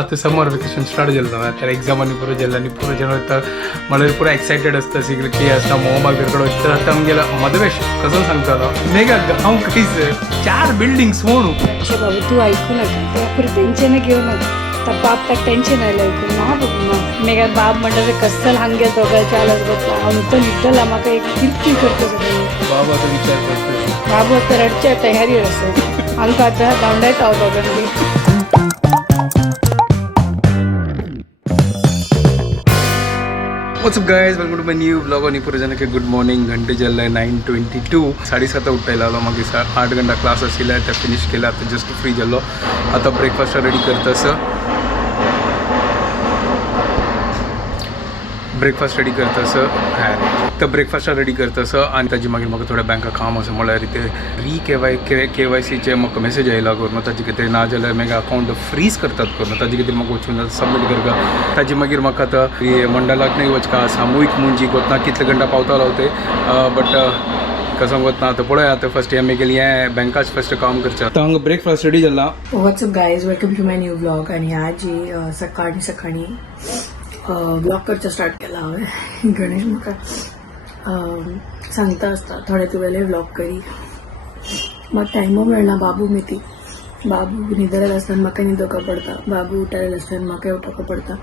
आता समर vacation start झालं ना तर एक्झाम आणि पुरं झालं आणि पुरं जेव्हा तर मला पुरा एक्साइटेड असतं सिगल की आता मोहम्मद गिरकडं तर आता गेला मधवेश कसं सांगता मेगा गाव काहीच 4 बिल्डिंग्स म्हणू बाबू तू ऐकू नका पुढे टेन्शन घेऊ नका तर बाप तक टेन्शन आयला ऐकू ना बघू मेगा बाप म्हणतात कसं हांगे दोघं चालत बघला अंत निघला म्हाका एक किरकिर करतो सगळं बाबा तो विचार करतो बाबू आता रडच्या तयारीवर असतो अंक आता दांडायत आहोत दोघांनी what's up guys welcome to my new blog आणि पुरे जण के गुड मॉर्निंग घंटे जल्लाय 9:22 7:30 उठायला आलो मागे 8 घंटा क्लास आशिल्ला ते फिनिश केला आता जस्ट फ्री झालो आता ब्रेकफास्ट रेडी करतास तर ब्रेकफास्ट रेडी करतास आणि ताजी मागीर म्हाका थोड्या बँका काम आसा म्हळ्यार ते KYCचे म्हाका मेसेज आयला करून ताजे कितें ना जाल्यार म्हाका अकाउंट फ्रीज करतात करून ताजे कितें म्हाका वचून सबमीट करता ताजी मागीर म्हाका आतां मंडलाक नाही वचका सामूहिक मुंजी गोतना कितले घंटा पावतालो ते बट कसं वतना आतां पळोवया आतां फर्स्ट हें गेली हें बँकाच फर्स्ट काम करचें आतां हांगा ब्रेकफास्ट रेडी जाला. What's up guys welcome to my new blog आणि आज सकाळी ब्लॉग करचा स्टार्ट केला हांवें गणेश म्हाका सांगता आसता थोडे तुवेले ब्लॉग करी म्हाका टायमू मेळना बाबू मेती बाबू न्हिदलेलो आसतना म्हाका न्हिदोवपा पडटा बाबू उठलेलो आसतना म्हाका उठोवपा पडटा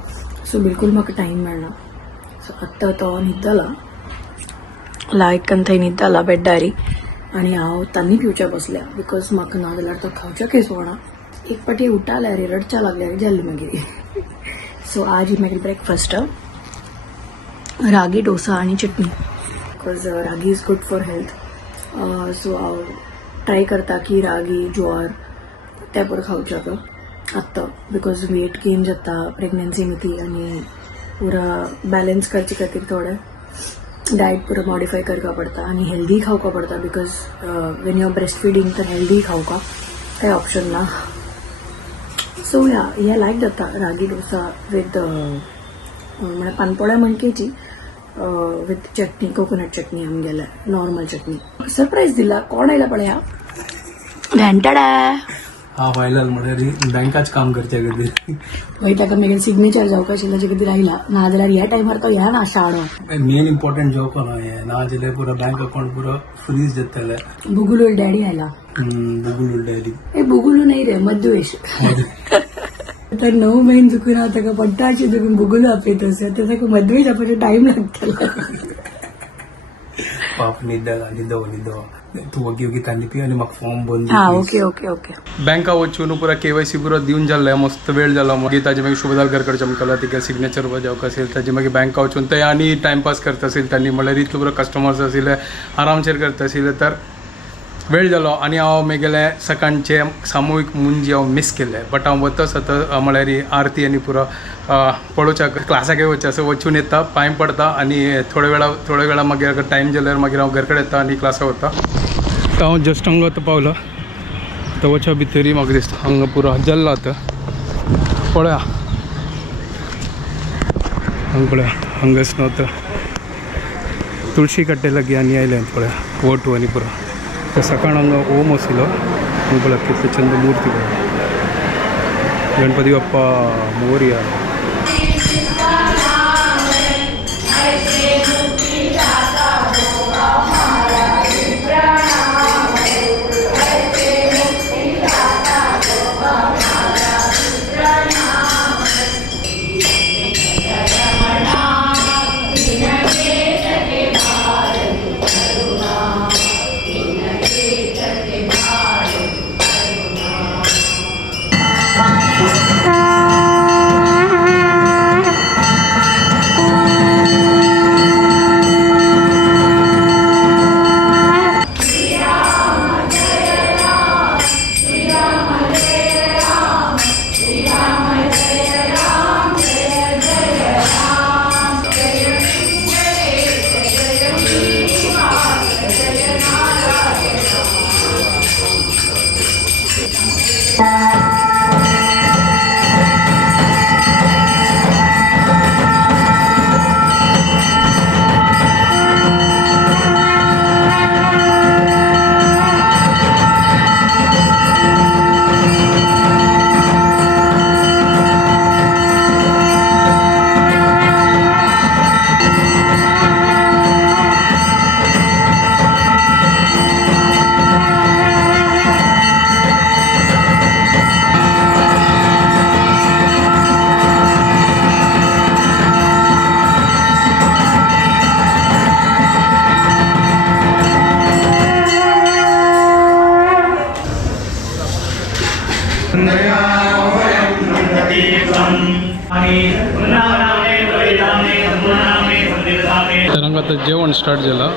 सो बिलकूल म्हाका टायम मेळना सो आत्तां तो न्हिदला लायकन थंय न्हिदला बेड्डारी आनी हांव तांणी पिवच्या बसल्या बिकॉज म्हाका ना जाल्यार तो खावच्या केस वणा एक पाटी उठल्यार रडच्या लागल्यार जाल्ली मागीर सो आज मागीर ब्रेकफास्ट रागी डोसा आणि चटणी because ragi is good for health so हांव ट्राय करता की रागी ज्वार ते बरं खावच्या आत्ता बिकॉज वेट गेन जाता प्रेग्नन्सी मती आनी पुरा बॅलन्स करचे खातीर थोडे डायट पुरा मॉडिफाय करपा पडटा आनी हेल्दी खावपा पडटा because when you are breast feeding तर हेल्दी खावपा कांय ऑप्शन ना सो हे लायक जाता रागी डोसा विथ म्हणजे पानपोळ्या मणकेची विथ चटणी कोकोनट चटणी आमगेल्या नॉर्मल चटणी सरप्राईज दिला कोण आयला पळया घंटाडा हा व्हायलाल म्हळ्यार बँकाच काम करचे खातीर हय ताका मागीर सिग्नेचर जावपा आशिल्लें ताचे खातीर आयला ना जाल्यार ह्या टायमार तो ह्या ना शाळो मेन इम्पॉर्टंट जॉब हें ना जाल्यार पुरो बँक अकाउंट पुरो फ्रीज जातले. बुगुलू डॅडी आयला बुगुलू डॅडी ए बुगुलू नाही रे मधुवेश तर 9 महिने चुकून हांव ताका पड्टाची चुकून बुगुलू आपयत आसा ते ताका मधुवेश आपयचे टायम लागतलो पाप न्हिदो तू वगी वगी तांणी पी आनी म्हाका फॉर्म बंद हा ओके ओके ओके बँका वचून पुरा KYC पुरो दिवन जाल्ले मस्त वेळ जाला मागीर ताजे मागीर शुभदार घरकडचे आमकां तिका सिग्नेचर जावपाक आसेल ताजे मागीर बँका वचून ते आनी टायमपास करता आसले तांणी म्हळ्यार इतलो पुरो कस्टमर्स आशिल्ले आरामसेर करता आशिल्ले तर वेळ जालो आनी हांव म्हगेले सकाळचे सामुहीक मुंजी हांव मिस केले बट हांव वतस आतां म्हळ्यार आरती आनी पुरो पळोवच्या क्लासाक वचचे असं वचून येता टायम पडता आनी थोडे वेळा मागीर अगर टायम जाल्यार मागीर हांव घरा कडेन येता आनी क्लासाक वता. तर हांव जस्ट हांगा आतां पावलो आतां वच्या भितरी म्हाका दिसता हांगा पुरो जाल्लो आतां पळोवया हांगा पळोवया हांगाच न्हू आतां तुळशी कट्टे लागीं आनी आयले पळोवया वोटू आनी पुरो तर सकाळ हांगा ओम आशिल्लो हांगा पळोवया कितले चंद मुर्ती पळोवया गणपती बाप्पा मोरया. तर हांगा आतां जेवण स्टार्ट जालां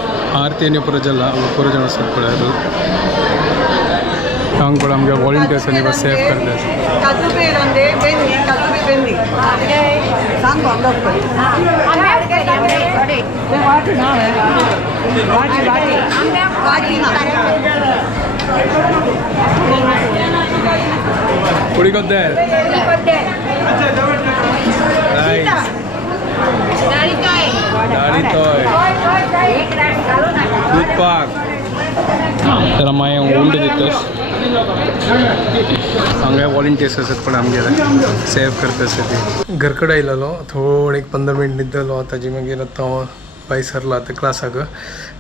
आरती आनी परत जाला हांगा परत जाण आसात पळय हांगा पळय आमगे वॉलंटियर्स आनी बस सेव करतात काजूबी ರಂದೆ ಬೆನ್ನಿ काजूबी ಬೆನ್ನಿ सांग बंद कर वाटी ना वाटी वाटी ना पुडी कोद्देर डाळी तोय दूध पाक तर माय उंड दितस हांगा वॉलंटियर्स आसात पण आमगेले सेव करता आसत घर कडेन आयलेलो थोडे एक 15 मिनट न्हिदलो ताजी मागीर आतां हांव भायर सरलो आतां क्लासाक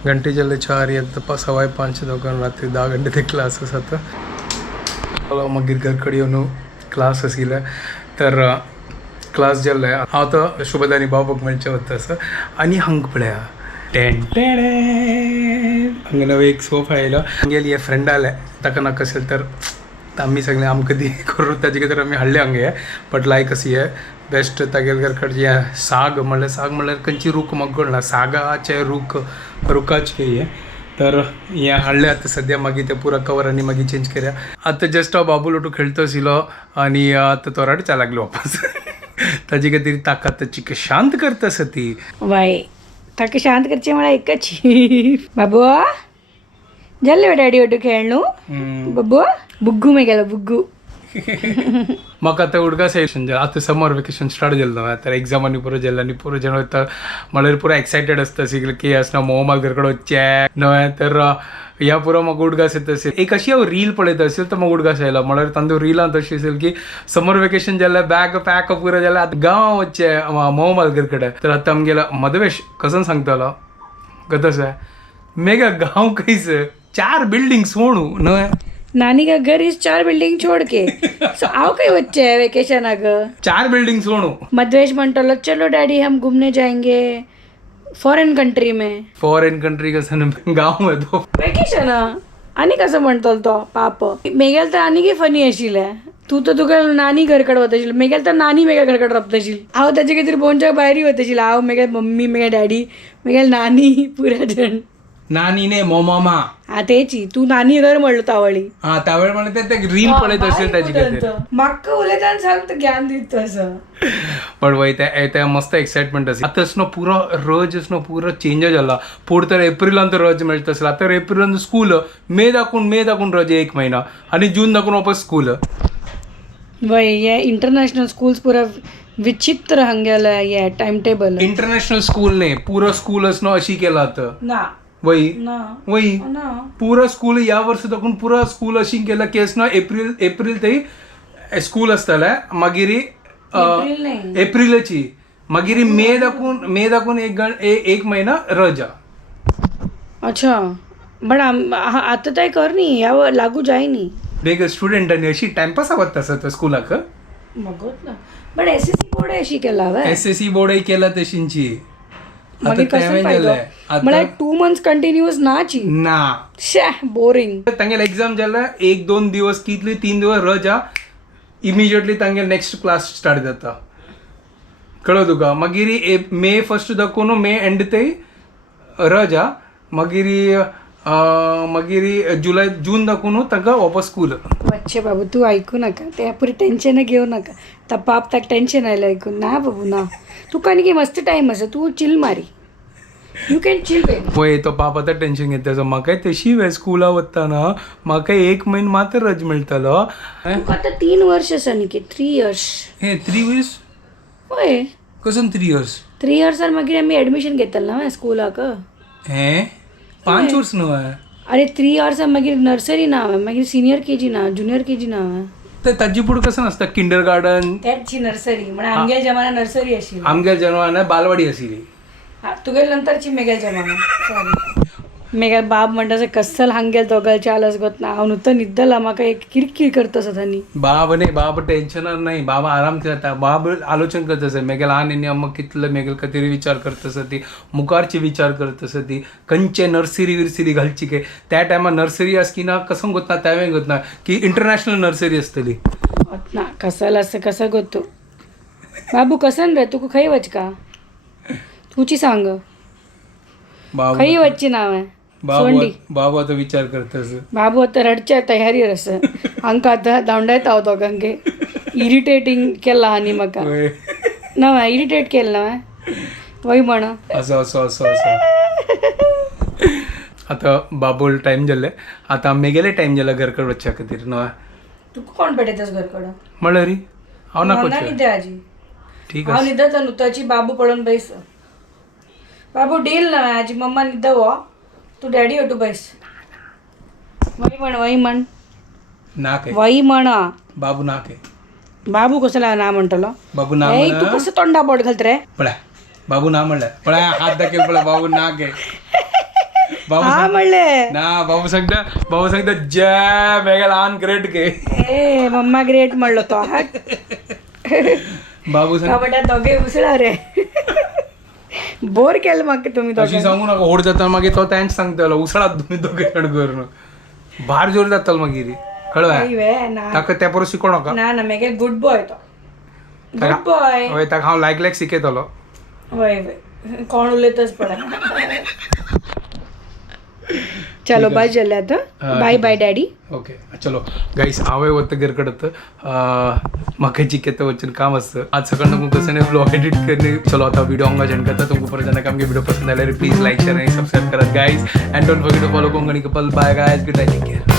घंटे जाले 4 येता 5:15 दोगां रात्री 10 घंटे ते क्लास आसात मागीर घर कडेन येवन क्लास आशिल्ले तर क्लास जाल्ले हांव तो शुभदानी बाबाक मेळचे वता आनी हांगा पळया टेन हांगा नवे एक सोफा आयलो आमगेली हे फ्रेंड आले ताका नाका असेल तर आमी सगळे आमकां दी करून ताजे खातीर आमी हाडले हांगा बट लायक अशी हे बेस्ट तागेल घर कडचे साग म्हणल्यार खंयची रूख म्हाका कळना सागाचे रुखाचे हे तर हे हाडले आतां सद्या मागीर ते पुरा कवर आनी मागीर चेंज करया आतां जस्ट हांव बाबू लोटू खेळतो आशिल्लो आनी आतां तो रडचा लागलो वापस ताजे खातीर ताका ताची शांत करता आसा ती वाय ताका शांत करचें म्हळ्यार एकच बाबू जाल्ले डॅडी ओटू खेळ न्हू बाबू बुग्गू मेगेलो बुग्गू म्हाका आतां उडका सेशन जालें आतां समर वेकेशन स्टार्ट जालें न्हू आतां एग्जामांनी पुरो जालें आनी पुरो जाण वता म्हळ्यार पुरो एक्सायटेड आसता अशी की आसना मोहम्मद घर कडेन वच्चें न्हय तर ह्या पुरो म्हाका उडकास येता असेल एक अशी हांव रील पळयता असेल तर म्हाका उडकास आयला म्हळ्यार तांदूळ रिलां तशी असेल की समर वेकेशन जाल्यार बॅग पॅक पुरो जाल्यार आतां गांव वच्चें मोहम्मद घर कडेन तर आतां आमगेलो मधवेश कसं सांगतालो कतस मेगा गांव खंयच 4 बिल्डिंग सोडू न्हय नानी का घर इज 4 बिल्डिंग छोड़ के सो आओ कहीं बच्चे है वेकेशन आग 4 बिल्डिंग सोडू मध्वेश म्हणतो चलो डैडी हम घूमने जाएंगे फॉरेन कंट्री में फॉरेन कंट्री कसं गांव में तो वेकेशन आनी कसं म्हणतो तो पाप मेगेल तर आनी की फनी आशिल्लें तू तर तुका नानी घर कडेन वता मेगेल तर नानी मेगेल घर कडेन रपता आशिल्ली हांव ताचे खातीर बोनच्या भायरी वता आशिल्लें हांव मेगेल मम्मी मेगेल डॅडी मेगेल नानी पुरा जण नानी ने मोमामा हा तेची तू नानी घर म्हणलो तावळी हा त्यावेळी मला ते रील पळयत असेल ताची खातीर म्हाका उलयता सांगता ज्ञान दिता असं पण वयता मस्त एक्साइटमेंट आसा आतां असनो पुरो रज असनो पुरो चेंज जाला पुढे तर एप्रिलांत रज मेळटा आसलो आतां एप्रिलांत स्कूल मे दाखून रज 1 महिना आनी जून दाखून वापस स्कूल वय हे इंटरनॅशनल स्कूल्स पुरा विचित्र हंगेला हे टाइम टेबल इंटरनॅशनल स्कूल न्ही पुरो स्कूल असनो अशी केला आतां ना वही ना वही ना पुरा स्कूल ह्या वर्सा दाखून पुरा स्कूल अशी केला की असनो एप्रिल थंय स्कूल आसताले मागीर एप्रिलाची मागीर मे दाखून एक महिना रजा अच्छा बट आता ते कर न्ही ह्या लागू जाय न्ही बेग स्टुडंटांनी अशी टाइमपास आवडत आसा स्कूलाक मगत ना बट एसएससी बोर्ड अशी केला एसएससी बोर्ड केला तशींची मागीर कसं फायदो म्हळ्यार 2 months कंटिन्यूअस नाची ना शे बोरिंग तांगेले एग्जाम जाल्यार 1-2 दिवस कितली 3 दिवस रजा इमिजिएटली तांगे नेक्स्ट क्लास स्टार्ट जाता कळ्ळो तुका मागीर मे फर्स्ट दाखोवन मे एंड ते रजा मागीर जुलय जून दाखोवन तांकां वापस स्कूल वच्चे बाबू तू ऐकू नका ते पुरी टेन्शन घेऊ नका तर पाप ताका टेन्शन आयलं ऐकून ना बाबू ना तुका आनी मस्त टायम आसा तू चिल मारी यू कॅन चिल पळय तो पाप आतां टेन्शन घेता म्हाकाय तशी स्कुला वतना म्हाका 1 महिना मात्र रज मेळटलो तुका आतां 3 वर्ष आसा न्ही की 3 years हे 3 years हय कसून 3 years 3 yearsar मागीर आमी एडमिशन घेतले ना स्कुलाक हे 5 वर्स न्हू अरे 3 yearsar मागीर नर्सरी ना मागीर सिनियर केजी ना ज्युनियर केजी ना तर ताजी पुढे कसं नसतं किंडर गार्डन त्याची नर्सरी म्हणजे आमगेल जमाना नर्सरी आशिल्ली आमगेल जन्माना बालवाडी आशिल्ली तुगेल नंतरची मेगेल जमाना सॉरी मेगेल बाब म्हणटा कसल हांगेल दोगल चालस गोत ना हांव नुतं न्हिदला म्हाका एक किरकिर करता सदांनी बाब टेन्शनार नाही बाबा आराम करता बाब आलोचन करता सर मेगेल आनी अम्मा कितलं मेगेल खातीर विचार करता सर ती मुखारचे विचार करता सर ती खंयचे नर्सरी विर्सरी घालची काय त्या टायमार नर्सरी आसकी ना कसं गोतना त्यावेळी गोतना की इंटरनॅशनल नर्सरी आसतली ना कसं ಗೊತ್ತು बाबू कसन रे तुका खै वचका तुची सांग बाबू खै वच्ची नाव आहे बाबू सोंडी बाबू आता विचार करतस बाबू आता रडच्या तयारीर असं हांकां आतां दावंडायत हांव दोगांगे इरिटेटींग केला आनी म्हाका होय. ना इरिटेट केलं ना वय म्हण असं असं असं असं आता बाबूल टाइम जाल्ले आता आम्ही टाइम जाला घरकडे वच्च्या खातीर न्हय तुका कोण पेटयतास घरकडं म्हणलं रे हांव नाका ना वचचें. न्हिदे आजी ठीक हांव आहे न्हिदता नुताची बाबू पळोवन बैस बाबू डील ना आजी मम्मा न्हिदा वो तू डॅडी हो तू बैस वय म्हण ना काय वय म्हणा बाबू ना काय बाबू कसला ना म्हणटलो बाबू ना ए तू म्हणा कसं तोंडा बोट घालत रे पळा बाबू ना म्हणलं पळा हात दाखल पळा बाबू ना काय बाबू हा म्हणले ना बाबू सांगता जय मेगा लहान ग्रेट के ए मम्मा ग्रेट म्हणलो तो हा बाबू सांग बाबा दोघे उसळा रे बोर केलं मग तुम्ही अशी दोघे सांगू नका ओढ जाता मागे तो त्यांच सांगता उसळात तुम्ही दोघे जण करून भार जोर जाताल मागीर कळवा ना ताका त्या परस शिकोव नका ना ना मेगे गुड बॉय तो गुड बॉय हय ताका हांव लायक शिकयतलो वय वय कोण उलयतच पडा चलो बस जालें आतां बाय बाय डॅडी ओके चलो गाईस हांवें वता घर कडत म्हाका चिकेत वचून काम आसता आज सकाळ तुमकां कसं ब्लॉग एडिट करने चलो आता वीडियो हांगा जॉइन करता तुमकां परत जेन्ना आमगे वीडियो पसंद आयल्यार प्लीज लायक शेअर आनी सबस्क्राईब करात guys and don't forget to follow Konkani couple bye guys good night take care